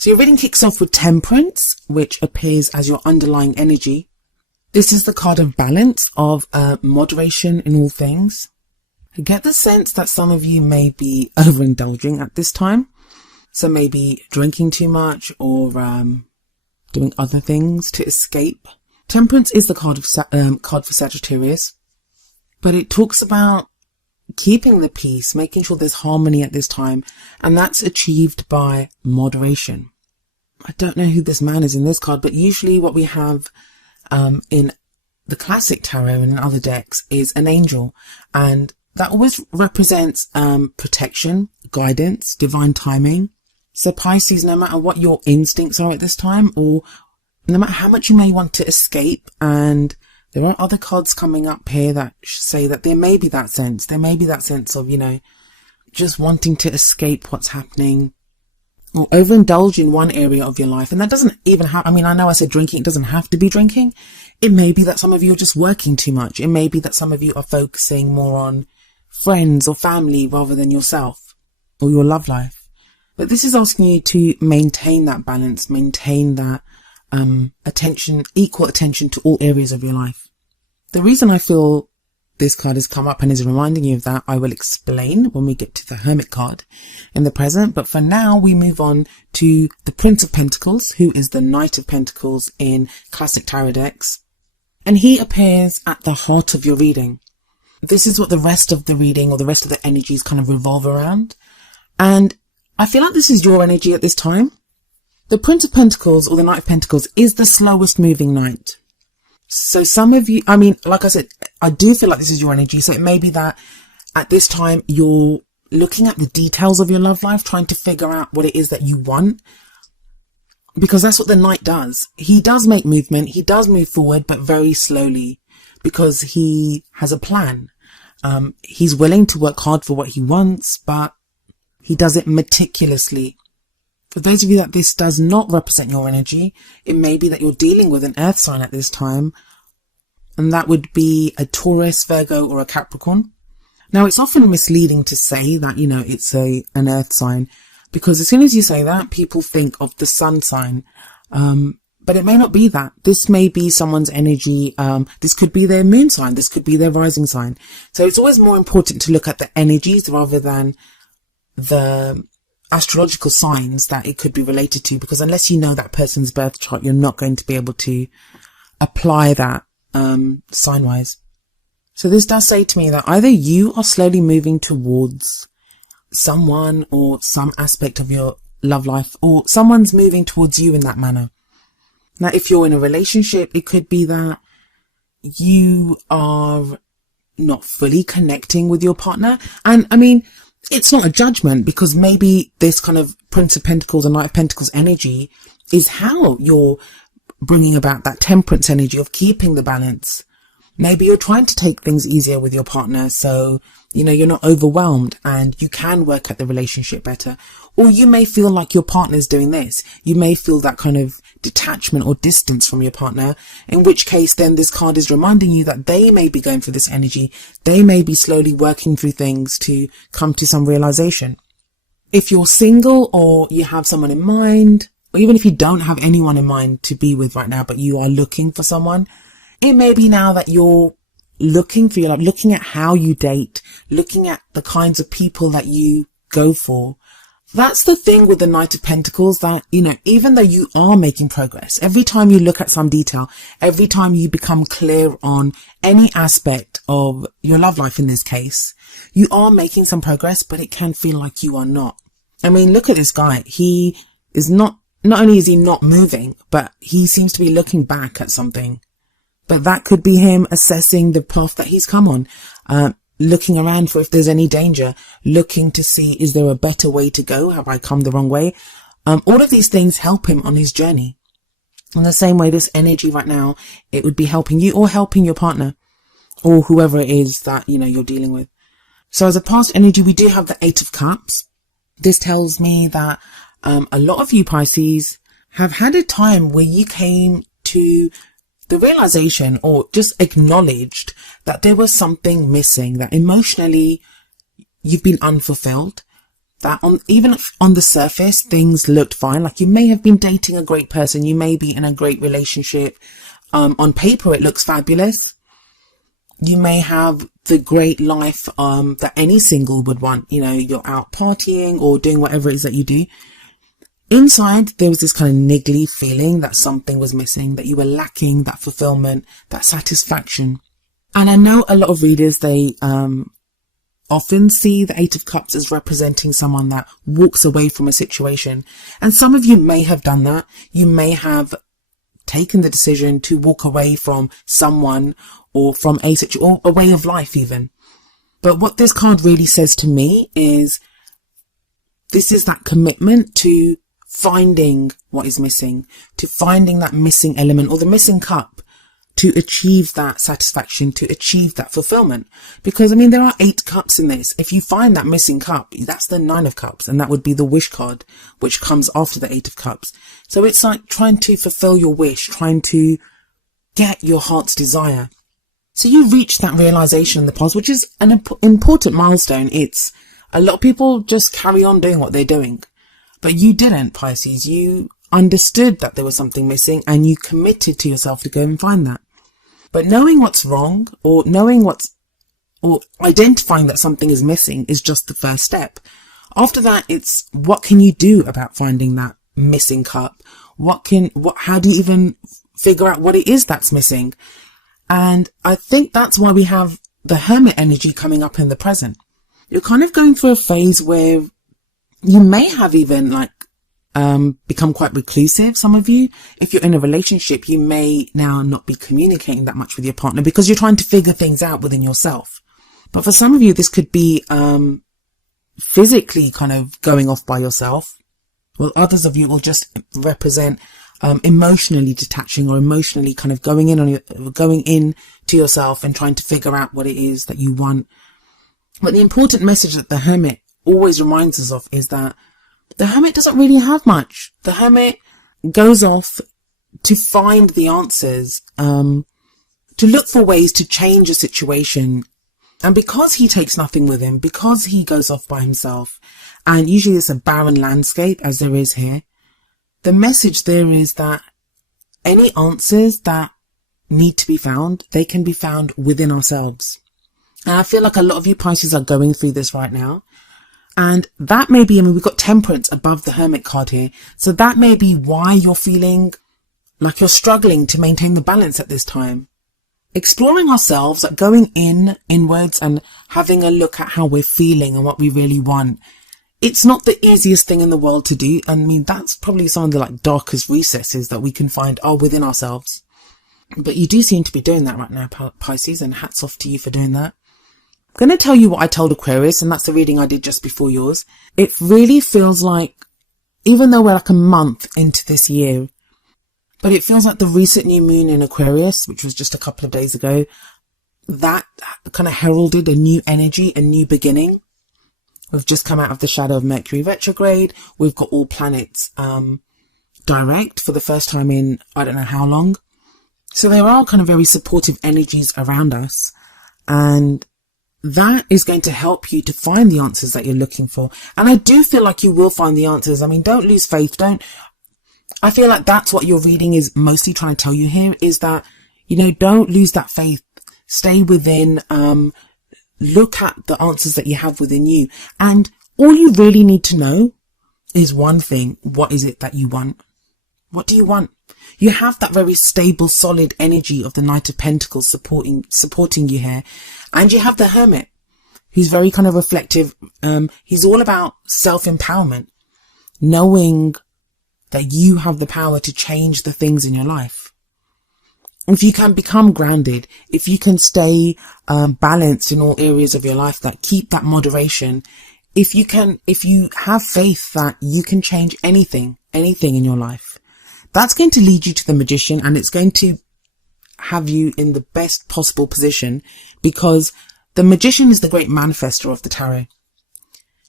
So your reading kicks off with Temperance, which appears as your underlying energy. This is the card of balance, of moderation in all things. I get the sense that some of you may be overindulging at this time. So maybe drinking too much or doing other things to escape. Temperance is the card for Sagittarius, but it talks about keeping the peace, making sure there's harmony at this time, and that's achieved by moderation. I don't know who this man is in this card, but usually what we have in the classic tarot and in other decks is an angel, and that always represents protection, guidance, divine timing. So Pisces, no matter what your instincts are at this time, or no matter how much you may want to escape, and there are other cards coming up here that say that there may be that sense. There may be that sense of, just wanting to escape what's happening or overindulge in one area of your life. And that doesn't even have, I know I said drinking, it doesn't have to be drinking. It may be that some of you are just working too much. It may be that some of you are focusing more on friends or family rather than yourself or your love life. But this is asking you to maintain that balance, maintain that attention, equal attention to all areas of your life. The reason I feel this card has come up and is reminding you of that, I will explain when we get to the Hermit card in the present. But for now, we move on to the Prince of Pentacles, who is the Knight of Pentacles in classic tarot decks. And he appears at the heart of your reading. This is what the rest of the reading or the rest of the energies kind of revolve around. And I feel like this is your energy at this time. The Prince of Pentacles or the Knight of Pentacles is the slowest moving knight. So some of you, like I said, I do feel like this is your energy. So it may be that at this time you're looking at the details of your love life, trying to figure out what it is that you want. Because that's what the Knight does. He does make movement. He does move forward, but very slowly because he has a plan. He's willing to work hard for what he wants, but he does it meticulously. For those of you that this does not represent your energy, it may be that you're dealing with an earth sign at this time, and that would be a Taurus, Virgo, or a Capricorn. Now, it's often misleading to say that, it's an earth sign, because as soon as you say that, people think of the sun sign. But it may not be that. This may be someone's energy. This could be their moon sign. This could be their rising sign. So it's always more important to look at the energies rather than the astrological signs that it could be related to, because unless you know that person's birth chart, you're not going to be able to apply that sign wise. So this does say to me that either you are slowly moving towards someone or some aspect of your love life, or someone's moving towards you in that manner. Now, if you're in a relationship, it could be that you are not fully connecting with your partner. And it's not a judgment, because maybe this kind of Prince of Pentacles and Knight of Pentacles energy is how you're bringing about that temperance energy of keeping the balance. Maybe you're trying to take things easier with your partner, so, you're not overwhelmed and you can work at the relationship better. Or you may feel like your partner's doing this. You may feel that kind of detachment or distance from your partner, in which case then this card is reminding you that they may be going through this energy. They may be slowly working through things to come to some realization. If you're single or you have someone in mind, or even if you don't have anyone in mind to be with right now, but you are looking for someone, it may be now that you're looking for your love, looking at how you date, looking at the kinds of people that you go for. That's the thing with the Knight of Pentacles, that, even though you are making progress, every time you look at some detail, every time you become clear on any aspect of your love life in this case, you are making some progress, but it can feel like you are not. Look at this guy. He is not only is he not moving, but he seems to be looking back at something. But that could be him assessing the path that he's come on, looking around for if there's any danger, looking to see, is there a better way to go? Have I come the wrong way? All of these things help him on his journey. In the same way, this energy right now, it would be helping you or helping your partner or whoever it is that, you're dealing with. So as a past energy, we do have the Eight of Cups. This tells me that a lot of you Pisces have had a time where you came to the realization or just acknowledged that there was something missing, that emotionally you've been unfulfilled, that even if on the surface things looked fine, like you may have been dating a great person, you may be in a great relationship, on paper it looks fabulous, you may have the great life that any single would want, you know, you're out partying or doing whatever it is that you do. Inside there was this kind of niggly feeling that something was missing, that you were lacking that fulfillment, that satisfaction. And I know a lot of readers, they often see the Eight of Cups as representing someone that walks away from a situation. And some of you may have done that. You may have taken the decision to walk away from someone or from a situation or a way of life even. But what this card really says to me is this is that commitment to finding what is missing, to finding that missing element or the missing cup, to achieve that satisfaction, to achieve that fulfillment. Because I mean, there are 8 cups in this. If you find that missing cup, that's the 9 of Cups, and that would be the wish card, which comes after the 8 of Cups. So it's like trying to fulfill your wish, trying to get your heart's desire. So you reach that realization in the past, which is an important milestone. It's a lot of people just carry on doing what they're doing. But you didn't, Pisces. You understood that there was something missing and you committed to yourself to go and find that. But knowing what's wrong or identifying that something is missing is just the first step. After that, it's what can you do about finding that missing cup? How do you even figure out what it is that's missing? And I think that's why we have the Hermit energy coming up in the present. You're kind of going through a phase where you may have even become quite reclusive. Some of you, if you're in a relationship, you may now not be communicating that much with your partner because you're trying to figure things out within yourself. But for some of you, this could be physically kind of going off by yourself. Well, others of you will just represent emotionally detaching or emotionally kind of going in to yourself and trying to figure out what it is that you want. But the important message that the Hermit always reminds us of is that the Hermit doesn't really have much. The Hermit goes off to find the answers, to look for ways to change a situation. And because he takes nothing with him, because he goes off by himself, and usually it's a barren landscape as there is here, the message there is that any answers that need to be found, they can be found within ourselves. And I feel like a lot of you Pisces are going through this right now. And that may be, I mean, we've got Temperance above the Hermit card here. So that may be why you're feeling like you're struggling to maintain the balance at this time. Exploring ourselves, like going inwards and having a look at how we're feeling and what we really want. It's not the easiest thing in the world to do. I mean, that's probably some of the darkest recesses that we can find are within ourselves. But you do seem to be doing that right now, Pisces, and hats off to you for doing that. I'm going to tell you what I told Aquarius, and that's the reading I did just before yours. It really feels like, even though we're like a month into this year, but it feels like the recent new moon in Aquarius, which was just a couple of days ago, that kind of heralded a new energy, a new beginning. We've just come out of the shadow of Mercury retrograde. We've got all planets direct for the first time in I don't know how long. So there are kind of very supportive energies around us. And that is going to help you to find the answers that you're looking for. And I do feel like you will find the answers. I mean, don't lose faith. I feel like that's what your reading is mostly trying to tell you here, is that, don't lose that faith. Stay within, look at the answers that you have within you. And all you really need to know is one thing. What is it that you want? What do you want? You have that very stable, solid energy of the Knight of Pentacles supporting you here. And you have the Hermit, who's very kind of reflective. He's all about self-empowerment, knowing that you have the power to change the things in your life. If you can become grounded, if you can stay balanced in all areas of your life, that keep that moderation, if you have faith that you can change anything in your life, that's going to lead you to the Magician, and it's going to have you in the best possible position, because the Magician is the great manifester of the tarot.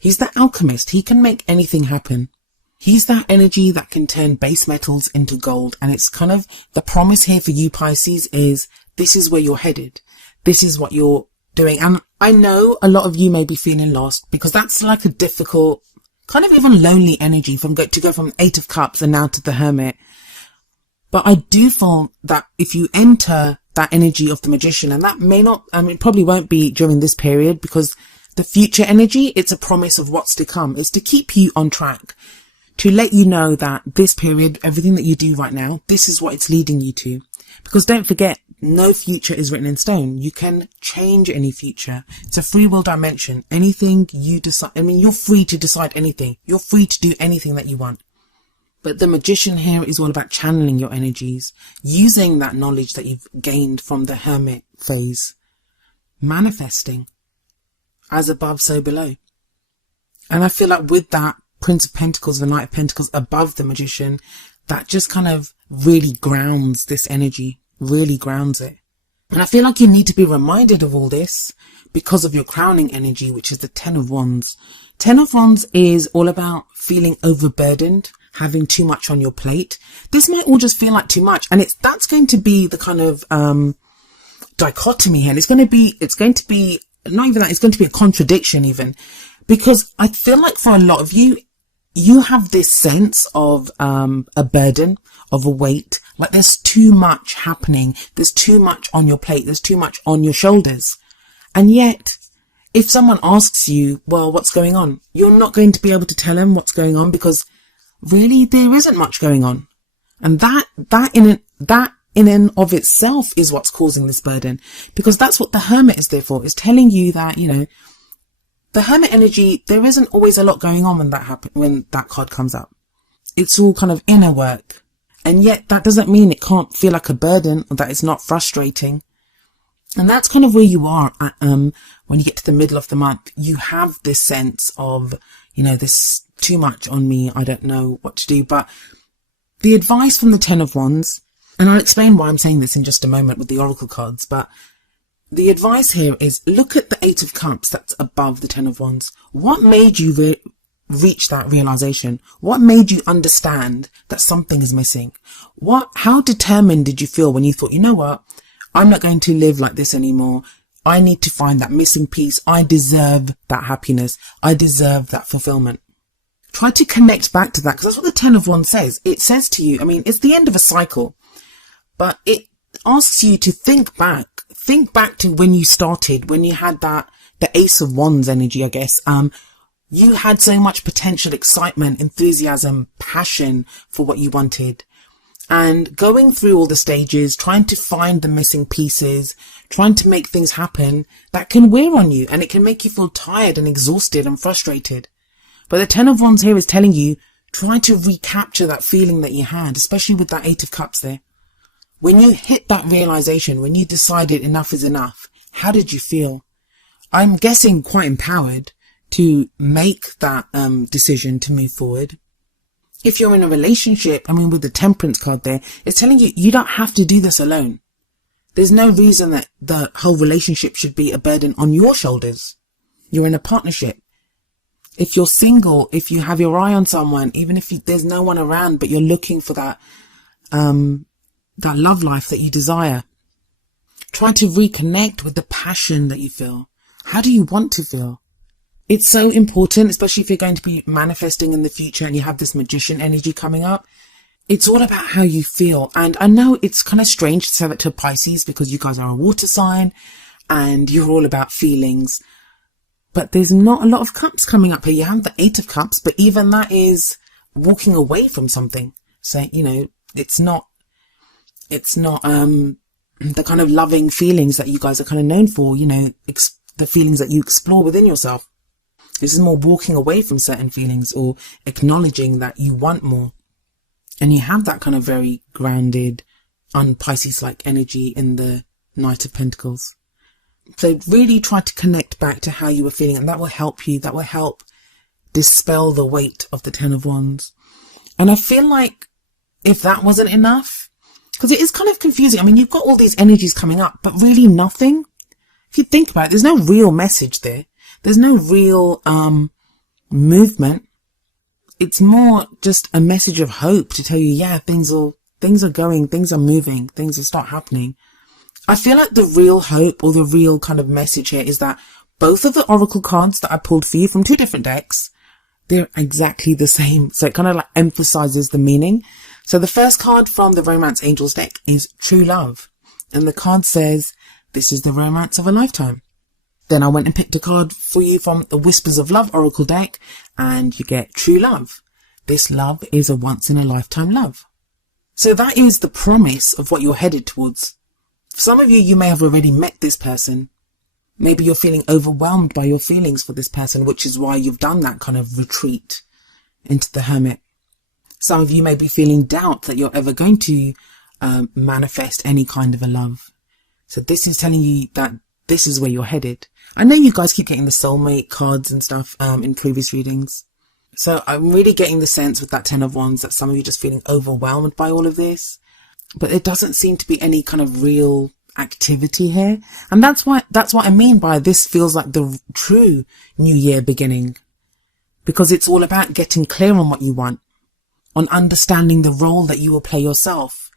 He's the alchemist. He can make anything happen. He's that energy that can turn base metals into gold. And it's kind of the promise here for you, Pisces, is this is where you're headed. This is what you're doing. And I know a lot of you may be feeling lost, because that's like a difficult kind of even lonely energy to go from 8 of Cups and now to the Hermit. But I do feel that if you enter that energy of the Magician, and that may not, it probably won't be during this period, because the future energy, it's a promise of what's to come. It's to keep you on track, to let you know that this period, everything that you do right now, this is what it's leading you to. Because don't forget, no future is written in stone. You can change any future. It's a free will dimension. Anything you decide, you're free to decide anything. You're free to do anything that you want. But the Magician here is all about channeling your energies, using that knowledge that you've gained from the Hermit phase, manifesting, as above, so below. And I feel like with that Prince of Pentacles, the Knight of Pentacles above the Magician, that just kind of really grounds this energy, really grounds it. And I feel like you need to be reminded of all this because of your crowning energy, which is the Ten of Wands. Ten of Wands is all about feeling overburdened, having too much on your plate. This might all just feel like too much, and that's going to be the kind of dichotomy here. And it's going to be not even that, it's going to be a contradiction even, because I feel like for a lot of you, you have this sense of a burden, of a weight, like there's too much happening, there's too much on your plate, there's too much on your shoulders. And yet, if someone asks you, well, what's going on? You're not going to be able to tell them what's going on, because really there isn't much going on. And that in and of itself is what's causing this burden, because that's what the Hermit is there for, is telling you that, the Hermit energy, there isn't always a lot going on when that card comes up. It's all kind of inner work. And yet that doesn't mean it can't feel like a burden, or that it's not frustrating. And that's kind of where you are at, when you get to the middle of the month. You have this sense of, this too much on me, I don't know what to do. But the advice from the Ten of Wands, and I'll explain why I'm saying this in just a moment with the Oracle cards, but the advice here is look at the Eight of Cups that's above the Ten of Wands. What made you reach that realization? What made you understand that something is missing? How determined did you feel when you thought, you know what, I'm not going to live like this anymore. I need to find that missing piece. I deserve that happiness. I deserve that fulfillment. Try to connect back to that, because that's what the Ten of Wands says. It says to you, it's the end of a cycle, but it asks you to think back to when you started, when you had the Ace of Wands energy, I guess. You had so much potential, excitement, enthusiasm, passion for what you wanted. And going through all the stages, trying to find the missing pieces, trying to make things happen, that can wear on you, and it can make you feel tired and exhausted and frustrated. But the Ten of Wands here is telling you, try to recapture that feeling that you had, especially with that Eight of Cups there. When you hit that realization, when you decided enough is enough, how did you feel? I'm guessing quite empowered to make that decision to move forward. If you're in a relationship, with the Temperance card there, it's telling you, you don't have to do this alone. There's no reason that the whole relationship should be a burden on your shoulders. You're in a partnership. If you're single, if you have your eye on someone, even if there's no one around, but you're looking for that love life that you desire, try to reconnect with the passion that you feel. How do you want to feel? It's so important, especially if you're going to be manifesting in the future and you have this Magician energy coming up. It's all about how you feel. And I know it's kind of strange to say that to Pisces, because you guys are a water sign and you're all about feelings. But there's not a lot of cups coming up here. You have the Eight of Cups, but even that is walking away from something. So, it's not the kind of loving feelings that you guys are kind of known for, the feelings that you explore within yourself. This is more walking away from certain feelings, or acknowledging that you want more. And you have that kind of very grounded, un-Pisces-like energy in the Knight of Pentacles. So really try to connect back to how you were feeling, and that will help you. That will help dispel the weight of the Ten of Wands. And I feel like if that wasn't enough, because it is kind of confusing. You've got all these energies coming up, but really nothing. If you think about it, there's no real message there. There's no real movement. It's more just a message of hope to tell you, yeah, things are going, things are moving, things will start happening. I feel like the real hope, or the real kind of message here, is that both of the Oracle cards that I pulled for you from two different decks, They're exactly the same. So it kind of like emphasizes the meaning. So the first card from the Romance Angels deck is True Love. And the card says, this is the romance of a lifetime. Then I went and picked a card for you from the Whispers of Love Oracle deck, and you get True Love. This love is a once in a lifetime love. So that is the promise of what you're headed towards. For some of you, you may have already met this person. Maybe you're feeling overwhelmed by your feelings for this person, which is why you've done that kind of retreat into the hermit. Some of you may be feeling doubt that you're ever going to manifest any kind of a love. So this is telling you that this is where you're headed. I know you guys keep getting the soulmate cards and stuff in previous readings. So I'm really getting the sense with that 10 of Wands that some of you are just feeling overwhelmed by all of this. But there doesn't seem to be any kind of real activity here. And that's what I mean by this feels like the true new year beginning. Because it's all about getting clear on what you want, on understanding the role that you will play yourself,